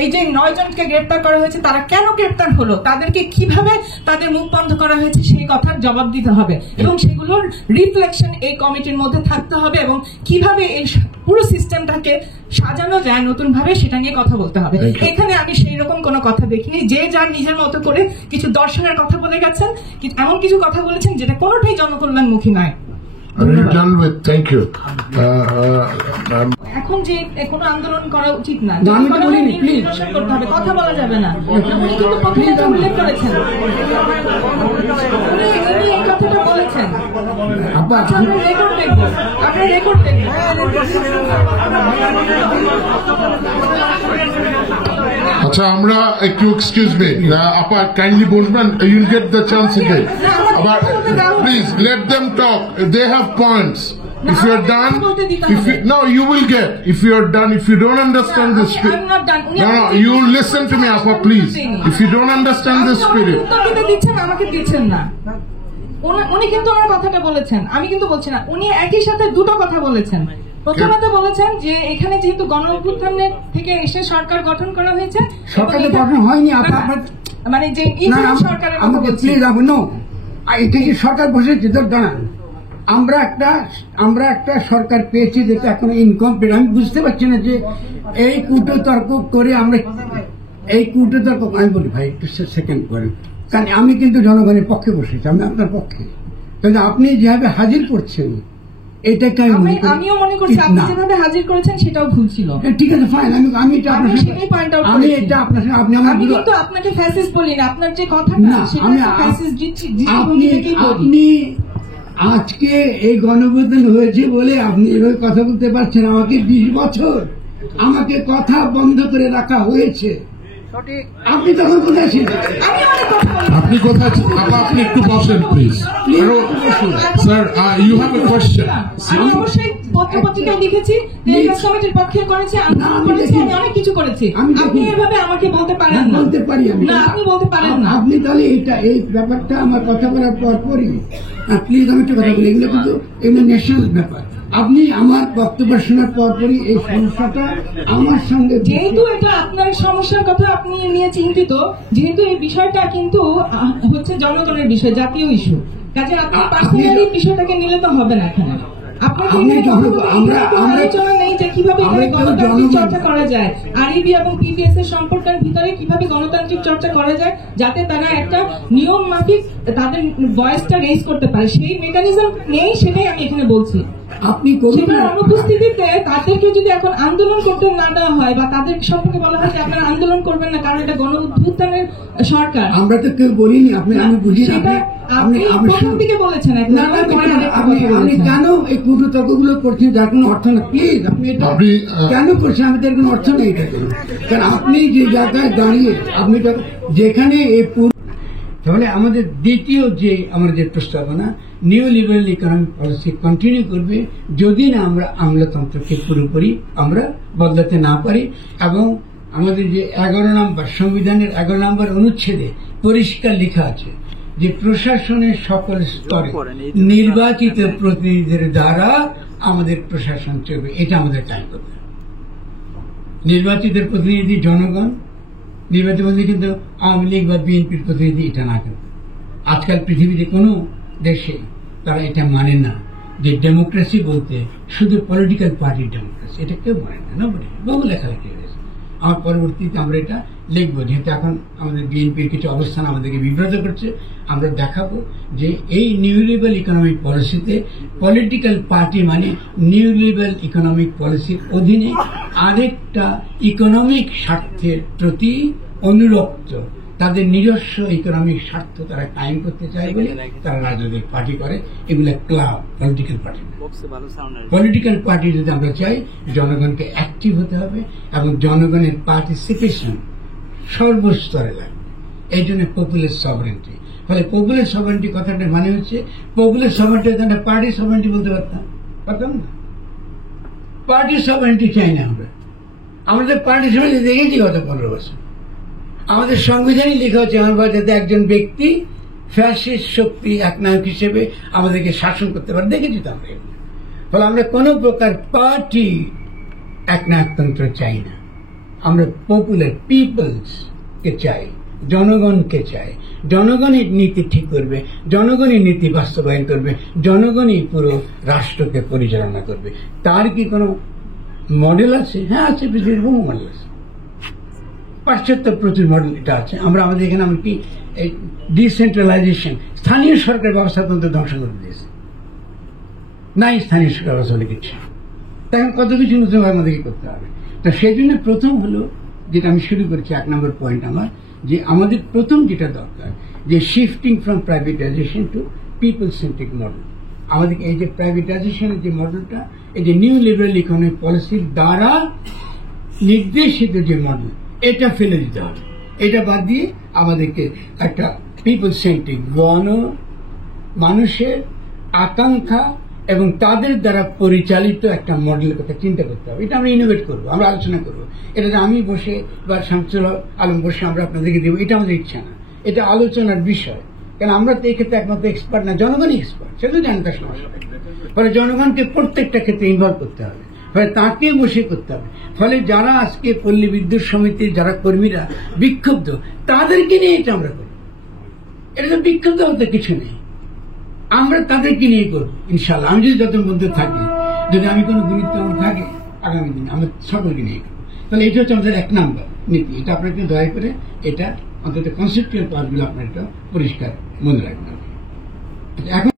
এই যে 9 জনকে গ্রেপ্তার করা হয়েছে, তারা কেন গ্রেপ্তার হলো, তাদেরকে কিভাবে তাদের মুখ বন্ধ করা হয়েছে সেই কথার জবাব দিতে হবে এবং সেগুলোর রিফ্লেকশন এই কমিটির মধ্যে থাকতে হবে এবং কিভাবে এই পুরো সিস্টেমটাকে সাজানো যায় নতুন ভাবে সেটা নিয়ে কথা বলতে হবে। এখানে আমি সেই রকম কোনো কথা দেখিনি। যে যার নিজের মতো করে কিছু দর্শনের কথা বলে গেছেন, এমন কিছু কথা বলেছেন যেটা কোনোটাই জনকল্যাণমুখী নয়। এখন যে কোনো আন্দোলন করা উচিত না, করতে হবে, কথা বলা যাবে না। উনি কিন্তু প্রথমে উল্লেখ করেছেন, উনি এই কথাটা বলেছেন। আপনার রেকর্ড দেখবো, আপনার রেকর্ড দেখবো। আচ্ছা, আমরা একটু এক্সকিউজ মি আপা, কাইন্ডলি বলবেন, you'll get the chance again, but please let them talk, they have points. If you are done, no, you will get. If you are done, if you don't understand the spirit, no, you listen to me, Appa, please. If you don't understand the spirit, আমাকে দিচ্ছেন না। উনি কিন্তু আমার কথাটা বলেছেন, আমি কিন্তু বলছি না। উনি একই সাথে দুটো কথা বলেছেন। প্রথমত বলেছেন যে এখানে যেহেতু গণ অভ্যুত্থানের থেকে এসে সরকার গঠন করা হয়েছে, সরকার গঠন হয়নি, মানে যে সরকারের কথা বলছি, এটা কি সরকার বসেছে দাঁড়ান, আমরা একটা সরকার পেয়েছি যেটা এখন ইনকমপ্লিট। আমি বুঝতে পারছি না যে এই কূটতর্ক করে আমরা এই কূটতর্ক, আমি বলি ভাই একটু সেকেন্ড করেন, কারণ আমি কিন্তু জনগণের পক্ষে বসেছি, আমি আপনার পক্ষে, কিন্তু আপনি যেভাবে হাজির করছেন এটাকে আমিও মনে করছি আপনি যেভাবে হাজির করেছেন সেটাও ভুল ছিল। ঠিক আছে, ফাইন, আমি এটা আপনার আমি এটা আপনার সাথে আমি কিন্তু আপনাকে ফ্যাসিস্ট বলি না, আপনার যে কথাটা সেটা ফ্যাসিস্ট আপনি আজকে এই গণঅভ্যুত্থান হয়েছে বলে আপনি এভাবে কথা বলতে পারছেন। আমাকে 20 বছর আমাকে কথা বন্ধ করে রাখা হয়েছে। আপনি তখন কোথায় ছিলেন? আপনি কোথায় ছিলেন? আপনি একটু বসেন please. Sir, you have a question. আমি অবশ্যই পত্রপত্রিকায় লিখেছি, কমিটির পক্ষে করেছি, আমি অনেক কিছু করেছি। আপনি এভাবে আমাকে বলতে পারেন না। বলতে পারি আমি না, আপনি বলতে পারেন না। আপনি তাহলে এই ব্যাপারটা আমার কথা বলার পরপরই প্লিজ আমি একটু কথা বলি, এগুলো কিন্তু এগুলো ন্যাশনাল ব্যাপার। আপনি আমার বক্তব্য শোনার পরপরই এই সমস্যাটা আমার সঙ্গে, যেহেতু এটা আপনার সমস্যার কথা আপনি নিয়ে চিন্তিত, যেহেতু এই বিষয়টা কিন্তু হচ্ছে জনগণের বিষয়, জাতীয় ইস্যু, কাজে আপনি পার্সোনালি বিষয়টাকে নিলে তো হবে না। এখানে আলোচনা নেই যে কিভাবে গণতান্ত্রিক চর্চা করা যায়, আরইবি এবং পিপিএস এর সম্পর্কের ভিতরে কিভাবে গণতান্ত্রিক চর্চা করা যায় যাতে তারা একটা নিয়ম মাফিক তাদের ভয়েসটা রেজ করতে পারে, সেই মেকানিজম নেই। সেটাই আমি এখানে বলছি। আপনি অনুপস্থিতিতে তাদেরকে যদি এখন আন্দোলন করতে না দেওয়া হয় বা তাদের সম্পর্কে বলা হয় যে আপনারা আন্দোলন করবেন না কারণ এটা গণ অভ্যুত্থানের সরকার, আমরা তো কেউ বলিনি। আমি বুঝি আপনি প্রথম দিকে বলেছেন, আমি কেন এই কূটতর্কগুলো করছি যার কোনো অর্থ না। প্লিজ আপনি এটা কেন করছেন? আমি তার কোনো অর্থ নেই এটা, কারণ আপনি যে জায়গায় দাঁড়িয়ে আপনি যেখানে তাহলে আমাদের দ্বিতীয় যে আমাদের প্রস্তাবনা, new liberal economic policy continue করবে যদি না আমরা আমলাতন্ত্রকে পুরোপুরি আমরা বদলাতে না পারি। এবং আমাদের যে 11 নম্বর সংবিধানের 11 নম্বর অনুচ্ছেদে পরিষ্কার লেখা আছে যে প্রশাসনের সকল স্তরে নির্বাচিত প্রতিনিধিদের দ্বারা আমাদের প্রশাসন চলবে। এটা আমাদের টাইম করবে। নির্বাচিত প্রতিনিধি জনগণ, নির্বাচিত প্রতিনিধি কিন্তু আওয়ামী লীগ বা বিএনপির প্রতিনিধি এটা না। কিন্তু আজকাল পৃথিবীতে কোনো দেশে তারা এটা মানে না যে ডেমোক্রেসি বলতে শুধু পলিটিক্যাল পার্টির ডেমোক্রেসি, এটা কেউ মানে না। বহু লেখালেখি হয়েছে। আমার পরবর্তীতে আমরা এটা লিখবো, যেহেতু এখন আমাদের বিএনপির কিছু অবস্থান আমাদেরকে বিব্রত করছে। আমরা দেখাবো যে এই নিউ লিবারেল ইকোনমিক পলিসিতে পলিটিক্যাল পার্টি মানে নিউ লিবারেল ইকোনমিক পলিসির অধীনে আরেকটা ইকোনমিক স্বার্থের প্রতি অনুরক্ত, তাদের নিজস্ব ইকোনমিক স্বার্থ তারা কায়েম করতে চায় বলে তারা রাজনৈতিক পার্টি করে। এগুলো club, political party. Political party যদি আমরা চাই, জনগণকে অ্যাক্টিভ হতে হবে এবং জনগণের পার্টিসিপেশন সর্বস্তরে লাগবে। এই জন্য পপুলার সভারেন্টি। ফলে পপুলার সভারেন্টি কথাটার মানে হচ্ছে পপুলার সভারেন্টি হচ্ছে পার্টি সভারেন্টি বলতে পারতাম না। পার্টি সভারেন্টি চাই না আমরা। আমাদের পার্টি সভারেন্টি দেখেছি গত 15 বছর। আমাদের সংবিধানই লেখা হচ্ছে আমার যাতে একজন ব্যক্তি ফ্যাসিস্ট শক্তি একনায়ক হিসেবে আমাদেরকে শাসন করতে পারে। দেখেছি তো আমরা। ফলে আমরা কোনো প্রকার পার্টি একনায়কতন্ত্র চাই না। আমরা পপুলার পিপলস কে চাই, জনগণকে চাই। জনগণই নীতি ঠিক করবে, জনগণই নীতি বাস্তবায়ন করবে, জনগণই পুরো রাষ্ট্রকে পরিচালনা করবে। তার কি কোনো মডেল আছে? হ্যাঁ আছে, পৃথিবীর বহু মডেল আছে, পাশ্চাত্য প্রচুর মডেল এটা আছে। আমরা আমাদের এখানে আমরা কি ডিসেন্ট্রালাইজেশন, স্থানীয় সরকার ব্যবস্থাতন্ত্র ধ্বংস করে দিয়েছে, নাই স্থানীয় সরকার ব্যবস্থা বলে কিছু। তখন কত কিছু নতুনভাবে আমাদেরকে করতে হবে। তো সেই জন্য প্রথম হলো যেটা আমি শুরু করেছি 1 নম্বর পয়েন্ট আমার, যে আমাদের প্রথম যেটা দরকার যে shifting from privatization to people centric model. আমাদের এই যে প্রাইভেটাইজেশনের যে মডেলটা, এই যে নিউ লিবারেল ইকোনমিক পলিসির দ্বারা নির্দেশিত যে মডেল, এটা ফেলে দিতে হবে। এটা বাদ দিয়ে আমাদেরকে একটা পিপল সেন্ট্রিক, মানুষের আকাঙ্ক্ষা এবং তাদের দ্বারা পরিচালিত একটা মডেলের কথা চিন্তা করতে হবে। এটা আমরা ইনোভেট করবো, আমরা আলোচনা করবো। এটা আমি বসে বা শামসুল আলম বসে আমরা আপনাদেরকে দেবো, এটা আমাদের ইচ্ছা না, এটা আলোচনার বিষয়। কারণ আমরা তো এই ক্ষেত্রে একমাত্র এক্সপার্ট না, জনগণই এক্সপার্ট, সেটা জানেন তার সমস্যা। ফলে জনগণকে প্রত্যেকটা ক্ষেত্রে ইনভলভ করতে হবে, ফলে তাকে বসে করতে হবে। ফলে যারা আজকে পল্লী বিদ্যুৎ সমিতির যারা কর্মীরা বিক্ষুব্ধ, তাদেরকে নিয়ে এটা আমরা করি। এটা তো বিক্ষুব্ধ হতে কিছু নেই, আমরা তাদেরকে নিয়ে করবো ইনশাল্লাহ। আমি যদি যত মধ্যে থাকি, যদি আমি কোনো গুরুত্ব আমার থাকে, আগামী দিন আমরা সকলকে নিয়ে করবো। তাহলে এটা হচ্ছে আমাদের 1 নম্বর নীতি। এটা আপনাকে দয়া করে এটা অন্তত কনসেপ্টুয়াল পার্টগুলো আপনার এটা পরিষ্কার মনে রাখবেন। এখন